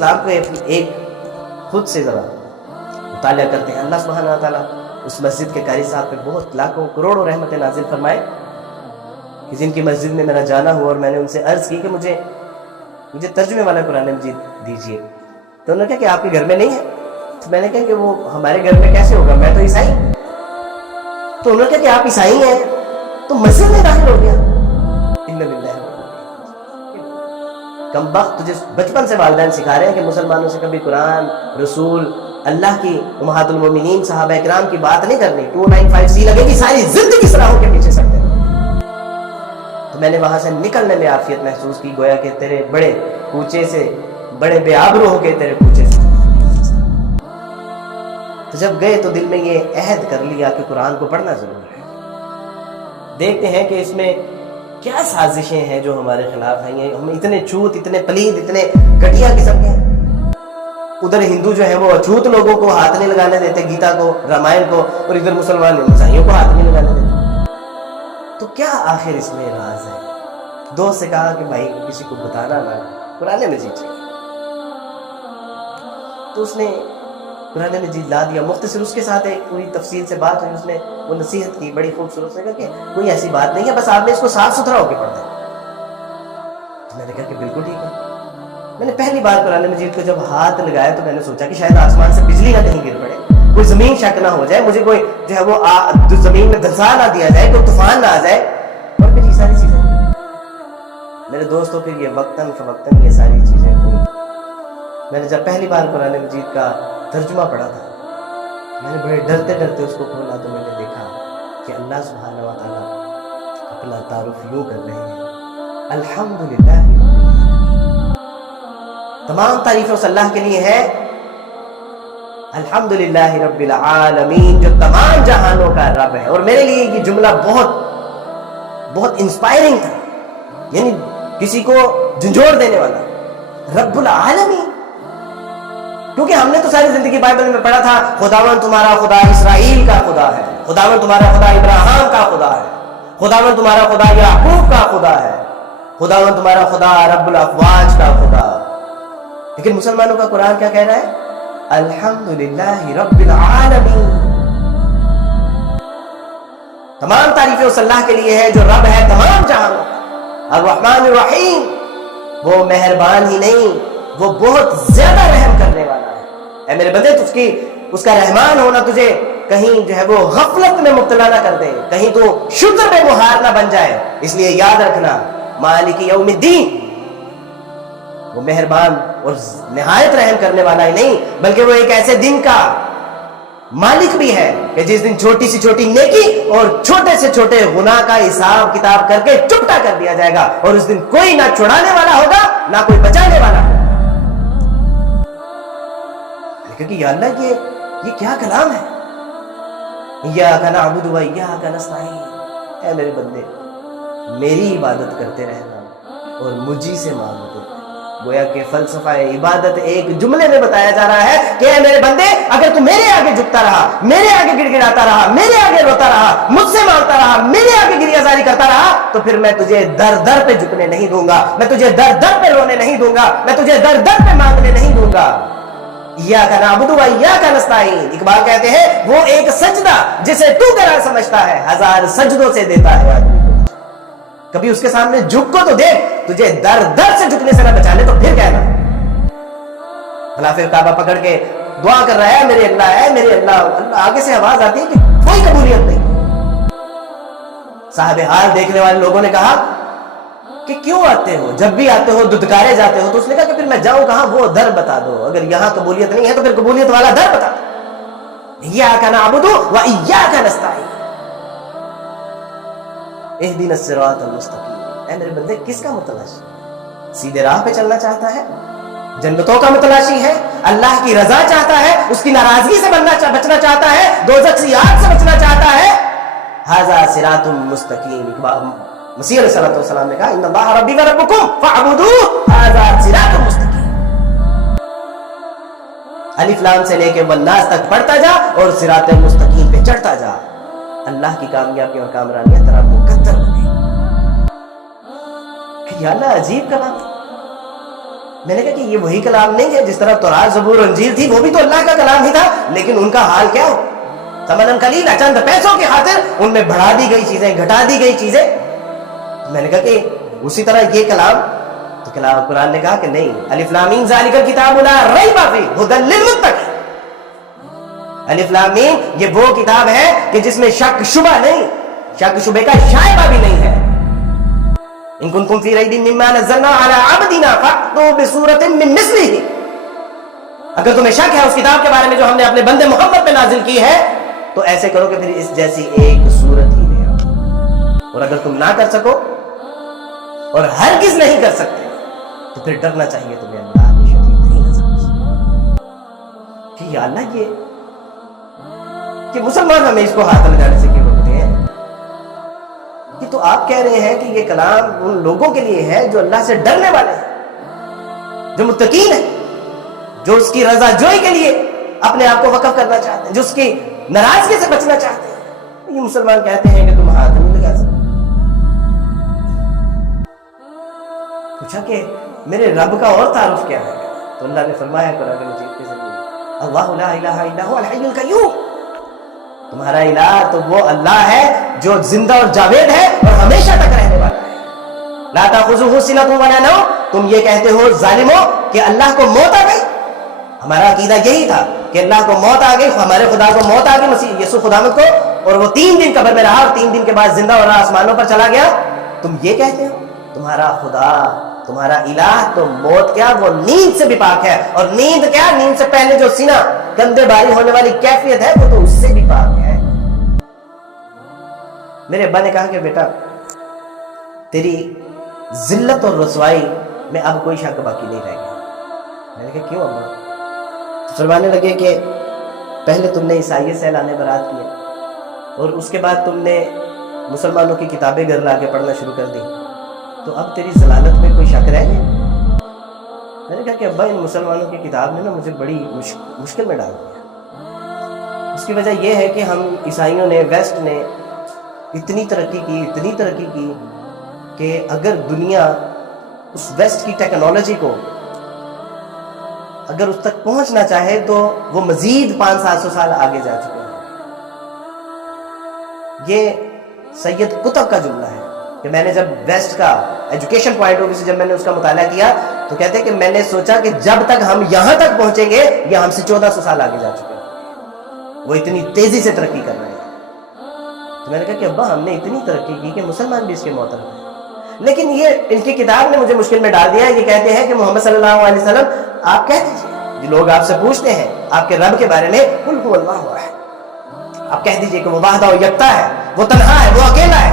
اسلام کو ایک خود سے ذرا مطالعہ کرتے ہیں، اللہ سبحانہ و تعالیٰ اس مسجد کے قاری صاحب پہ بہت لاکھوں کروڑوں رحمت نازل فرمائے کہ جن کی مسجد میں میرا جانا ہوا، اور میں نے ان سے عرض کی کہ مجھے ترجمے والا قرآن مجید دیجیے، تو انہوں نے کہا کہ آپ کے گھر میں نہیں ہے. تو میں نے کہا کہ وہ ہمارے گھر میں کیسے ہوگا، میں تو عیسائی. تو انہوں نے کہا کہ آپ عیسائی ہیں تو مسجد میں داخل ہو گیا. کم بخت، تجھے بچپن سے والدین سکھا رہے ہیں کہ مسلمانوں سے کبھی قرآن، رسول، اللہ کی امہات المومنین صحابہ کرام کی بات نہیں کرنی. 295C لگے گی، ساری زندگی سراہوں کے پیچھے سکتے. تو میں نے وہاں سے نکلنے میں عافیت محسوس کی، گویا کہ تیرے بڑے کوچے سے، بڑے بے آبرو ہو کے تیرے کوچے سے. تو جب گئے تو دل میں یہ عہد کر لیا کہ قرآن کو پڑھنا ضرور ہے. دیکھتے ہیں کہ اس میں کیا سازشیں ہیں جو ہمارے خلاف ہیں. ہم اتنے چھوت، اتنے پلید، اتنے گھٹیا قسم کے ہیں. ادھر ہندو جو ہے وہ اچھوت لوگوں کو ہاتھ نہیں لگانے دیتے، گیتا کو، رامائن کو، اور ادھر مسلمان عیسائیوں کو ہاتھ نہیں لگانے دیتے. تو کیا آخر اس میں راز ہے؟ دوست سے کہا کہ بھائی کسی کو بتانا نہ، قرآن مجید چاہیے. تو اس نے قرآن مجید لا دیا. مختصر اس کے ساتھ ایک پوری تفصیل سے بات ہوئی، اس نے وہ نصیحت کی بڑی خوبصورت سے، کہا کہ کوئی ایسی بات نہیں ہے، بس آپ نے اس کو صاف ستھرا ہو کے پڑھنا ہے. تو میں نے کہا کہ بالکل ٹھیک ہے. میں نے پہلی بار قرآن مجید کو جب ہاتھ لگایا تو میں نے سوچا کہ شاید آسمان سے بجلی نہ کہیں گر پڑے، کوئی زمین شک نہ ہو جائے، مجھے کوئی جو ہے وہ زمین میں دھنسا نہ دیا جائے، کوئی طوفان نہ آ جائے. اور پھر یہ ساری چیزیں میرے دوستوں، پھر یہ وقتاً فوقتاً یہ ساری چیزیں ہوئی. میں نے جب پہلی بار قرآن مجید کا ترجمہ پڑھا تھا، میں نے بڑے ڈرتے ڈرتے اس کو کھولا تو میں نے دیکھا کہ اللہ سبحانہ و تعالیٰ اپنا تعارف یوں کر رہے ہیں: الحمدللہ، تمام تعریفیں اس اللہ کے لیے ہے. الحمدللہ رب العالمین، جو تمام جہانوں کا رب ہے. اور میرے لیے یہ جملہ بہت انسپائرنگ تھا، یعنی کسی کو جھنجھوڑ دینے والا. رب العالمین، کیونکہ ہم نے تو ساری زندگی بائبل میں پڑھا تھا خداوند تمہارا خدا اسرائیل کا خدا ہے، خداوند تمہارا خدا ابراہیم کا خدا ہے، خداوند تمہارا خدا یعقوب کا خدا ہے، خداوند تمہارا خدا رب الافواج کا خدا. لیکن مسلمانوں کا قرآن کیا کہہ رہا ہے؟ الحمدللہ رب العالمین. تمام تعریفیں اس اللہ کے لیے ہے جو رب ہے تمام جہانوں کا. الرحمن الرحیم، وہ مہربان ہی نہیں، وہ بہت زیادہ رحم کرنے والا ہے. اے میرے بندے، اس کا رحمان ہونا تجھے کہیں جو ہے وہ غفلت میں مبتلا نہ کر دے، کہیں تو شکر میں مہار نہ بن جائے. اس لیے یاد رکھنا، مالک یوم الدین، وہ مہربان اور نہایت رحم کرنے والا ہی نہیں، بلکہ وہ ایک ایسے دن کا مالک بھی ہے کہ جس دن چھوٹی سی چھوٹی نیکی اور چھوٹے سے چھوٹے گناہ کا حساب کتاب کر کے چپٹا کر دیا جائے گا، اور اس دن کوئی نہ چھڑانے والا ہوگا نہ کوئی بچانے والا ہوگا. کیونکہ یا اللہ یہ کیا کلام ہے. ایاک نعبد و ایاک نستعین. اے میرے بندے، میری عبادت کرتے رہنا اور مجھی سے مانگتے. گویا کہ فلسفہ عبادت ایک جملے میں بتایا جا رہا ہے کہ اے میرے بندے، اگر تو میرے آگے جھکتا رہا، میرے آگے گڑ گڑاتا رہا، میرے آگے روتا رہا، مجھ سے مانگتا رہا، میرے آگے گریہزاری کرتا رہا، تو پھر میں تجھے در در پہ جھکنے نہیں دوں گا، میں تجھے در در پہ رونے نہیں دوں گا، میں تجھے در در پہ مانگنے نہیں دوں گا. ایاک نعبد و ایاک نستعین. اقبال کہتے ہیں وہ ایک سجدہ جسے تو کرا سمجھتا ہے، ہزار سجدوں سے دیتا ہے آدمی کو. کبھی اس کے سامنے جھک کو تو دیکھ، تجھے در در سے جھکنے سے نہ بچانے تو پھر کہنا. غلاف کعبہ پکڑ کے دعا کر رہا ہے، میرے اللہ ہے، میرے اللہ. آگے سے آواز آتی ہے کہ کوئی قبولیت نہیں. صاحب حال دیکھنے والے لوگوں نے کہا کہ کیوں آتے ہو؟ جب بھی آتے ہو ددکارے جاتے ہو. تو اس نے کہا کہ پھر میں جاؤں کہاں؟ وہ در بتا دو. اگر یہاں قبولیت نہیں ہے تو پھر قبولیت والا در بتا دو. ایاک نعبد و ایاک نستعین. اہدنا الصراط المستقیم. اے میرے بندے، کس کا متلاشی؟ سیدھے راہ پہ چلنا چاہتا ہے، جنتوں کا متلاشی ہے، اللہ کی رضا چاہتا ہے، اس کی ناراضگی سے بچنا چاہتا ہے، دوزخ کی آگ سے بچنا چاہتا ہے. ھذا صراط مستقیم. مسیح علیہ الصلوۃ والسلام نے کہا ان اللہ ربی و ربکم فاعبدوہ ھذا صراط مستقیم. الف لام سے لے کے والناس تک پڑھتا جا اور صراط مستقیم پہ چڑھتا جا. اللہ کی کامیابی اور کامرانیاں تیرا مقدر بنے. یا اللہ، عجیب کلام. میں نے کہا کہ یہ وہی کلام نہیں ہے جس طرح تورات زبور اور انجیل تھی، وہ بھی تو اللہ کا کلام ہی تھا، لیکن ان کا حال کیا ہو؟ ثمناً قلیلا، چند پیسوں کی خاطر ان میں بڑھا دی گئی چیزیں، گھٹا دی گئی چیزیں۔ میں نے کہا کہ اسی طرح یہ کلام، تو کلام قرآن نے کہا کہ نہیں، الف لام میم ذالک الکتاب لا ریب فیہ ھدی للمتقین، الف لام میم یہ وہ کتاب ہے کہ جس میں شک شبہ نہیں، شک شبے کا شائبہ بھی نہیں ہے۔ ان کنتم فی ریب مما نزلنا علی عبدنا فأتوا بسورۃ من مثلہ، اگر تمہیں شک ہے اس کتاب کے بارے میں جو ہم نے اپنے بندے محمد پہ نازل کی ہے تو ایسے کرو کہ پھر اس جیسی ایک صورت ہی لے آؤ، اور اگر تم نہ کر سکو اور ہرگز نہیں کر سکتے تو پھر ڈرنا چاہیے تمہیں اللہ کی شدید نہیں نظر کہ یا اللہ کہ مسلمان ہمیں اس کو ہاتھ لگانے سے کیوں روکتے ہیں؟ کہ تو آپ کہہ رہے ہیں کہ یہ کلام ان لوگوں کے لیے ہے جو اللہ سے ڈرنے والے ہیں، جو متقین ہیں، جو اس کی رضا جوئی کے لیے اپنے آپ کو وقف کرنا چاہتے ہیں، جو اس کی ناراضگی سے بچنا چاہتے ہیں۔ یہ مسلمان کہتے ہیں کہ تم ہاتھ نہیں لگا سکتے۔ پوچھا کہ میرے رب کا اور تعارف کیا ہے؟ تو اللہ نے فرمایا قرآن مجید کے ذریعے، اللہ لا الہ الا هو الحی القیوم، تمہارا الہ تو وہ اللہ ہے جو زندہ اور جاوید ہے اور ہمیشہ تک رہنے والا ہے۔ لا تأخذہ سنۃ ولا نوم، تم یہ کہتے ہو ظالموں کہ اللہ کو موت آ گئی، ہمارا عقیدہ یہی تھا کہ اللہ کو موت آ گئی، ہمارے خدا کو موت آ گئی، مسیح یسوع خداوند کو، اور وہ 3 دن قبر میں رہا اور 3 دن کے بعد زندہ ہو رہا، آسمانوں پر چلا گیا۔ تم یہ کہتے ہو تمہارا خدا، تمہارا الہ تو موت کیا، وہ نیند سے بھی پاک ہے، اور نیند کیا، نیند سے پہلے جو سینہ گندے باری ہونے والی کیفیت ہے وہ تو اس سے بھی پاک ہے۔ میرے ابا نے کہا کہ بیٹا تیری ذلت اور رسوائی میں اب کوئی شک باقی نہیں رہ گیا۔ میں نے کہا کیوں ابا؟ تو فرمانے لگے کہ پہلے تم نے عیسائیت سے اعلان برات کیا، اور اس کے بعد تم نے مسلمانوں کی کتابیں گھر لا کے پڑھنا شروع کر دی، تو اب تیری ضلالت میں کوئی شک رہ گیا؟ میں نے کہا کہ ابا ان مسلمانوں کی کتاب نے نا مجھے بڑی مشکل میں ڈال دیا۔ اس کی وجہ یہ ہے کہ ہم عیسائیوں نے، ویسٹ نے اتنی ترقی کی کہ اگر دنیا اس ویسٹ کی ٹیکنالوجی کو اگر اس تک پہنچنا چاہے تو وہ مزید 500-700 سال آگے جا چکے ہیں۔ یہ سید قطب کا جملہ ہے کہ میں نے جب ویسٹ کا ایجوکیشن پوائنٹ آف ویو سے جب میں نے اس کا مطالعہ کیا تو کہتے ہیں کہ میں نے سوچا کہ جب تک ہم یہاں تک پہنچیں گے یہ ہم سے 1400 سال آگے جا چکے ہیں، وہ اتنی تیزی سے ترقی کر رہے ہیں۔ تو میں نے کہا کہ ابا ہم نے اتنی ترقی کی کہ مسلمان بھی اس کے معترف ہیں، لیکن یہ ان کی کتاب نے مجھے مشکل میں ڈال دیا۔ یہ کہتے ہیں کہ محمد صلی اللہ علیہ وسلم آپ کہہ دیجئے، جو لوگ آپ سے پوچھتے ہیں آپ کے رب کے بارے میں، قل هو اللہ احد، آپ کہہ دیجئے کہ وہ وحدہ و یکتا ہے، وہ تنہا ہے، وہ اکیلا ہے،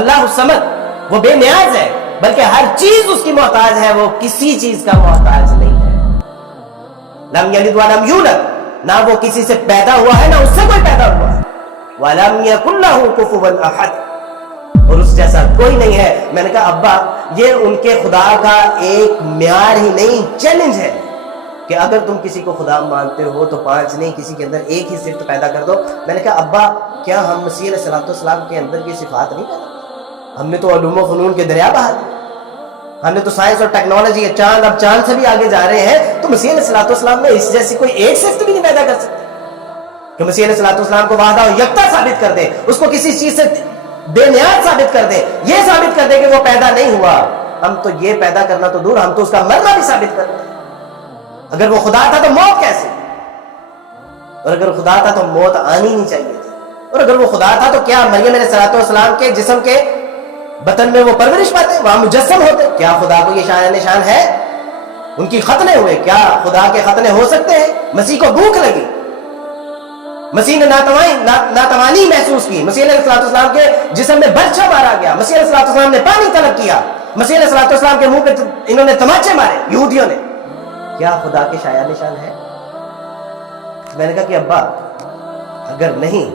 اللہ الصمد، وہ بے نیاز ہے، بلکہ ہر چیز اس کی محتاج ہے، وہ کسی چیز کا محتاج نہیں ہے۔ لم یلد ولم یولد، نہ وہ کسی سے پیدا ہوا ہے نہ اس سے کوئی پیدا ہوا ہے، ولم یکن لہ کفوا احد، اور اس جیسا کوئی نہیں ہے۔ میں نے کہا ابا یہ ان کے خدا کا ایک معیار ہی نہیں، چیلنج ہے کہ اگر تم کسی کو خدا مانتے ہو تو 5 نہیں، کسی کے اندر ایک ہی صفت پیدا کر دو۔ میں نے کہا ابا کیا ہم مسیح علیہ السلام کے اندر کی صفات نہیں پیدا؟ ہم نے تو علوم و فنون کے دریا بہا دیے، ہم نے تو سائنس اور ٹیکنالوجی، چاند، اب چاند سے بھی آگے جا رہے ہیں، تو مسیح علیہ السلام میں اس جیسی کوئی ایک صفت بھی نہیں پیدا کر سکتے کہ مسیح علیہ السلام کو وحدہ و یکتا ثابت کر دے، اس کو کسی چیز سے بے نیاز ثابت کر دے، یہ ثابت کر دے کہ وہ پیدا نہیں ہوا۔ ہم تو یہ پیدا کرنا تو دور، ہم تو اس کا مرنا بھی ثابت کر دیں۔ اگر وہ خدا تھا تو موت کیسے؟ اور اگر خدا تھا تو موت آنی نہیں چاہیے تھی، اور اگر وہ خدا تھا تو کیا مریم علیہ السلام کے جسم کے بطن میں وہ پرورش پاتے، وہاں مجسم ہوتے؟ کیا خدا کو یہ شان نشان ہے؟ ان کی ختنے ہوئے، کیا خدا کے ختنے ہو سکتے ہیں؟ مسیح کو بھوک لگی، مسیح نے ناتوانی محسوس کی، مسیح علیہ السلام کے جسم میں برچھا مارا گیا، مسیح علیہ السلام نے پانی طلب کیا، مسیح علیہ السلام کے منہ پہ انہوں نے تماچے مارے یہودیوں نے، کیا خدا کے شایع نشان ہے؟ میں نے کہا کہ ابا اگر نہیں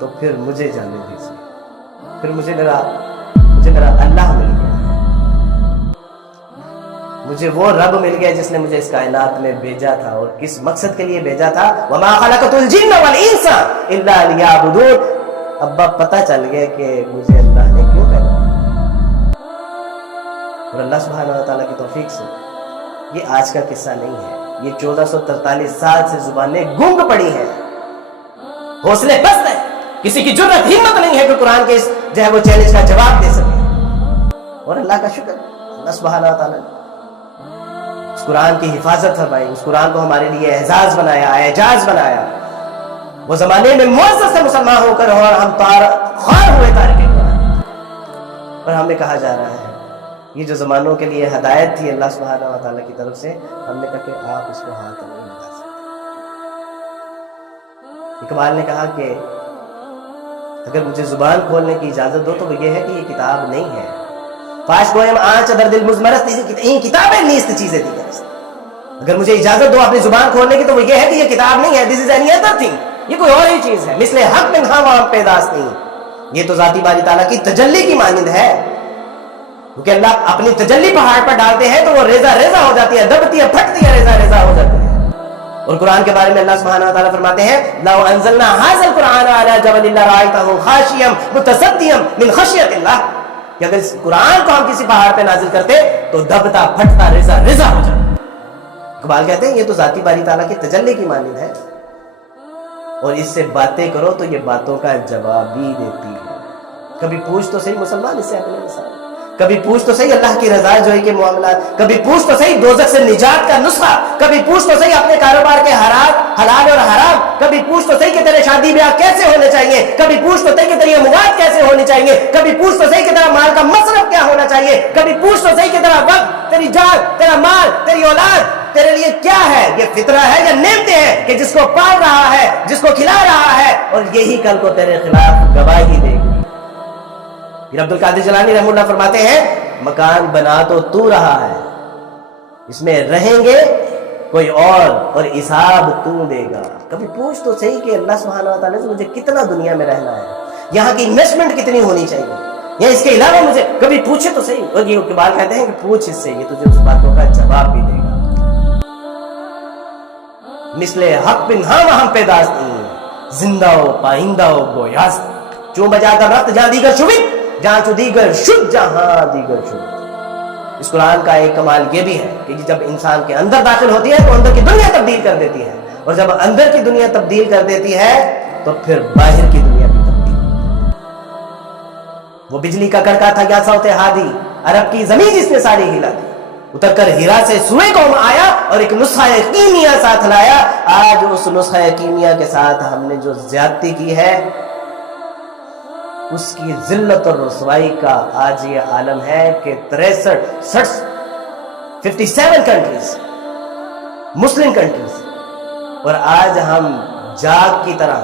تو پھر مجھے جانے دیجیے، پھر مجھے میرا اللہ مل گیا، مجھے وہ رب مل گیا جس نے مجھے اس کائنات میں بھیجا تھا اور کس مقصد کے لیے بھیجا تھا، وما خلقت الجن والانس الا لیعبدون۔ ابا پتہ چل گیا کہ مجھے اللہ نے کیوں پیدا کیا، اور اللہ سبحانہ و تعالیٰ کی توفیق سے یہ آج کا قصہ نہیں ہے، یہ 1443 سال سے زبانیں گونگ پڑی ہیں، حوصلے پست ہیں، کسی کی جرأت ہمت نہیں ہے کہ قرآن کے اس جو ہے وہ چیلنج کا جواب دے سکے۔ اور اللہ کا شکر، اللہ سبحانہ و تعالیٰ نے اس قرآن کی حفاظت فرمائی، اس قرآن کو ہمارے لیے اعزاز بنایا، اعجاز بنایا۔ وہ زمانے میں معزز سے مسلمان ہو کر اور ہم خوار ہوئے تارک قرآن، اور ہمیں کہا جا رہا ہے یہ جو زمانوں کے لیے ہدایت تھی اللہ سبحانہ و تعالیٰ کی طرف سے، ہم نے کہا کہ آپ اس کو ہاتھ نہیں لگا سکتے۔ اقبال نے کہا کہ اگر مجھے زبان کھولنے کی اجازت دو تو وہ یہ ہے کہ یہ کتاب نہیں ہے، فاش گویم آنچ در دل مزمرست، این کتابیں نیست چیزیں دیگر است۔ اگر مجھے اجازت دو اپنی زبان کھولنے کی تو وہ یہ ہے کہ یہ کتاب نہیں ہے، دس از اینی ادر تھنگ، یہ کوئی اور ہی چیز ہے، مثل حق من ہاں وہاں پیداست نہیں، یہ تو ذاتی باری تعالیٰ کی تجلی کی مانند ہے، کیونکہ اللہ اپنی تجلی پہاڑ پر ڈالتے ہیں تو وہ ریزہ ریزہ ہو جاتی ہے، دبتی ہے، پھٹتی ہے، ریزہ ریزہ ہو جاتی ہے۔ اور قرآن کے بارے میں اللہ سبحانہ وتعالیٰ فرماتے ہیں لو انزلنا هذا القرآن على جبل لرأيته خاشعا متصدعا من خشیۃ اللہ، کہ اگر اس قرآن کو ہم کسی پہاڑ پہ نازل کرتے تو دبتا پھٹتا ریزہ ریزہ ہو جاتا۔ اقبال کہتے ہیں یہ تو ذاتی باری تعالیٰ کی تجلی کی مانند ہے، اور اس سے باتیں کرو تو یہ باتوں کا جواب بھی دیتی ہے۔ کبھی پوچھ تو صحیح مسلمان اس سے اپنے مسائل، کبھی پوچھ تو صحیح اللہ کی رضا جوئی کے معاملات، کبھی پوچھ تو صحیح دوزخ سے نجات کا نسخہ، کبھی پوچھ تو صحیح اپنے کاروبار کے حلال اور حرام، کبھی پوچھ تو صحیح کہ تیرے شادی بیاہ کیسے ہونے چاہیے، کبھی پوچھ تو صحیح کہ تیری اموات کیسے ہونی چاہیے، کبھی پوچھ تو صحیح کہ تیرا مال کا مصرف کیا ہونا چاہیے، کبھی پوچھ تو صحیح کہ تیرا وقت، تیری جان، تیرا مال، تیری اولاد تیرے لیے کیا ہے، یہ فطرہ ہے یا نعمتیں ہیں کہ جس کو پال رہا ہے، جس کو کھلا رہا ہے، اور یہی کل کو تیرے خلاف گواہی دے گی۔ پھر عبد القادر جیلانی رحمہ اللہ فرماتے ہیں مکان بنا تو رہا ہے، اس میں رہیں گے کوئی اور حساب تو دے گا۔ کبھی پوچھ تو صحیح کہ اللہ سبحانہ و تعالیٰ سے مجھے کتنا دنیا میں رہنا ہے، یہاں کی انویسٹمنٹ کتنی ہونی چاہیے، یا اس کے علاوہ مجھے کبھی پوچھے تو صحیح۔ اور یہ اقبال کہتے ہیں کہ پوچھ اس سے، یہ تجھے اس باتوں کا جواب بھی دے گا۔ مثل حق بن ہاں وہاں پیداست نہیں، زندہ ہو پائندہ ہو گویاست، چون بجا کر رخت جہاں دیگر شبت، جہاں چو دیگر شد جہاں دیگر شد۔ اس قرآن کا ایک کمال یہ بھی ہے کہ جب انسان کے اندر داخل ہوتی ہے تو اندر کی دنیا تبدیل کر دیتی ہے، اور جب اندر کی دنیا تبدیل کر دیتی ہے تو پھر باہر کی دنیا بھی تبدیل۔ وہ بجلی کا کڑکا تھا یا صوت ہادی، عرب کی زمین جس نے ساری ہلا دی، اتر کر ہیرا سے سوئے قوم آیا اور ایک نسخہ کیمیا ساتھ لایا۔ آج اس نسخہ کیمیا کے ساتھ ہم نے جو زیادتی کی ہے اس کی ذلت اور رسوائی کا آج یہ عالم ہے کہ 57 کنٹریز مسلم کنٹریز، اور آج ہم جاگ کی طرح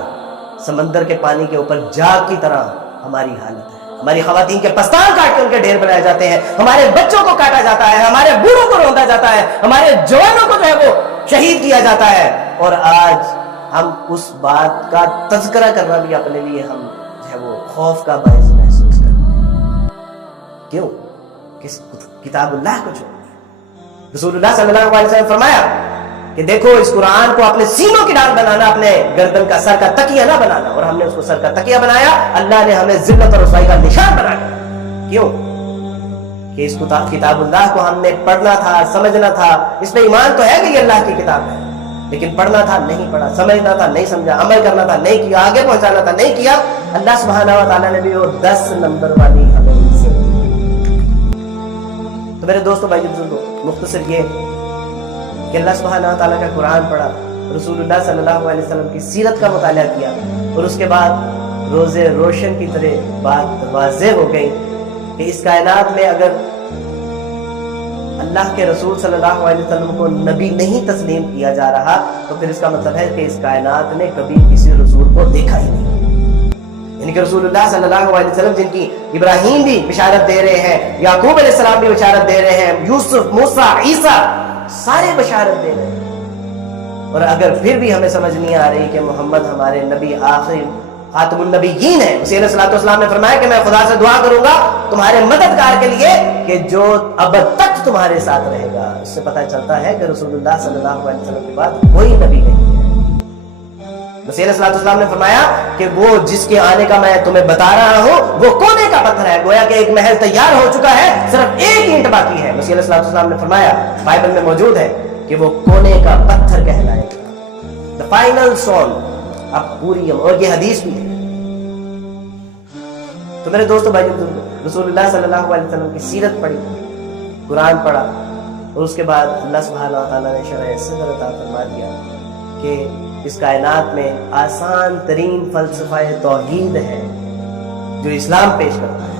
سمندر کے پانی کے اوپر جاگ کی طرح ہماری حالت ہے۔ ہماری خواتین کے پستان کاٹ کے ان کے ڈھیر بنائے جاتے ہیں، ہمارے بچوں کو کاٹا جاتا ہے، ہمارے بوڑھوں کو روندا جاتا ہے، ہمارے جوانوں کو جو ہے وہ شہید کیا جاتا ہے، اور آج ہم اس بات کا تذکرہ کرنا بھی اپنے لیے ہم وہ خوف کا باعث محسوس کرتے ہیں۔ کیوں؟ کس کتاب اللہ کو چھوڑ دیا۔ رسول اللہ صلی اللہ علیہ وسلم فرمایا کہ دیکھو اس قرآن کو اپنے سینوں کی ڈال بنانا، اپنے گردن کا سر کا تکیہ نہ بنانا، اور ہم نے اس کو سر کا تکیہ بنایا۔ اللہ نے ہمیں ذلت اور رسوائی کا نشان بنا دیا۔ کیوں؟ کہ اس کتاب اللہ کو ہم نے پڑھنا تھا، سمجھنا تھا، اس میں ایمان تو ہے کہ یہ اللہ کی کتاب ہے، لیکن پڑھنا تھا نہیں پڑھا، سمجھنا تھا نہیں سمجھا، عمل کرنا تھا نہیں کیا، آگے پہنچانا تھا نہیں کیا۔ اللہ سبحانہ و تعالیٰ نے بھی وہ 10 نمبر والی ہمیں سے۔ تو میرے دوستوں بھائی بزرگوں، مختصر یہ کہ اللہ سبحانہ و تعالیٰ کا قرآن پڑھا، رسول اللہ صلی اللہ علیہ وسلم کی سیرت کا مطالعہ کیا، اور اس کے بعد روزے روشن کی طرح بات واضح ہو گئی کہ اس کائنات میں اگر اللہ کے رسول صلی اللہ علیہ وسلم کو نبی نہیں تسلیم کیا جا رہا تو پھر اس کا مطلب ہے کہ اس کائنات نے کبھی کسی رسول کو دیکھا ہی نہیں۔ یعنی کہ رسول اللہ صلی اللہ علیہ وسلم جن کی ابراہیم بھی بشارت دے رہے ہیں، یعقوب علیہ السلام بھی بشارت دے رہے ہیں، یوسف، موسیٰ، عیسیٰ سارے بشارت دے رہے ہیں، اور اگر پھر بھی ہمیں سمجھ نہیں آ رہی کہ محمد ہمارے نبی آخری خاتم النبیین ہے، اسی علیہ السلام نے فرمایا کہ میں خدا سے دعا کروں گا تمہارے مددگار کے لیے کہ جو ابد تک تمہارے ساتھ رہے گا۔ اس سے پتہ چلتا ہے کہ رسول اللہ صلی اللہ علیہ وسلم کے بعد کوئی نبی نہیں ہے۔ مسیح علیہ السلام نے فرمایا کہ وہ جس کے آنے کا میں تمہیں بتا رہا ہوں وہ کونے کا پتھر ہے، گویا کہ ایک محل تیار ہو چکا ہے، صرف ایک اینٹ باقی ہے۔ مسیح علیہ السلام نے فرمایا، بائبل میں موجود ہے کہ وہ کونے کا پتھر کہلائے گا، the final stone۔ اب پوری اور یہ حدیث بھی ہے۔ تو میرے دوستو بھائی، رسول اللہ صلی اللہ علیہ وسلم کی سیرت پڑھی، قرآن پڑھا، اور اس کے بعد اللہ سبحانہ و تعالیٰ نے شرح صدر عطا فرما دیا کہ اس کائنات میں آسان ترین فلسفہ توحید ہے جو اسلام پیش کرتا ہے۔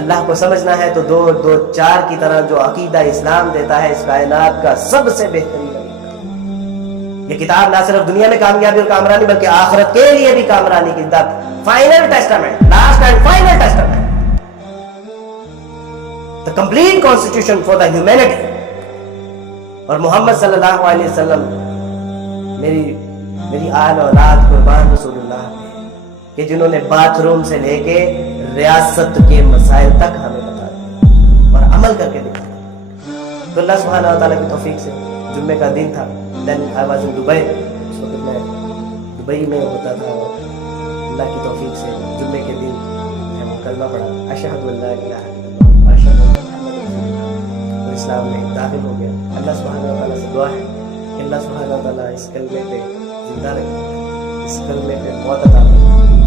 اللہ کو سمجھنا ہے تو 2 2 4 کی طرح جو عقیدہ اسلام دیتا ہے، اس کائنات کا سب سے بہترین عقیدہ۔ یہ کتاب نہ صرف دنیا میں کامیابی اور کامرانی بلکہ آخرت کے لیے بھی کامرانی کی کتاب، final Testament, last and final Testament, the complete constitution for the humanity۔ اور محمد صلی اللہ علیہ وسلم میری آل اولاد قربان رسول اللہ پہ، کہ جنہوں نے باتھ روم سے لے کے ریاست کے مسائل تک ہمیں بتا دیا اور عمل کر کے دکھایا۔ تو اللہ سبحانہ و تعالیٰ کی توفیق سے جمعے کا دن تھا، دین آئی واز ان دبئی، اس وقت میں دبئی میں ہوتا تھا، اور اللہ کی توفیق سے جمعے کے دن میں کلمہ پڑھا، اشہد ان لا الہ الا اللہ و اشہد ان محمد رسول اللہ، اور اسلام میں داخل ہو گیا۔ اللہ سبحانہ و تعالیٰ سے دعا ہے کہ اللہ سبحانہ و تعالیٰ اس کلمے پہ زندہ رکھے، اس کلمے پہ موت عطا فرمائے۔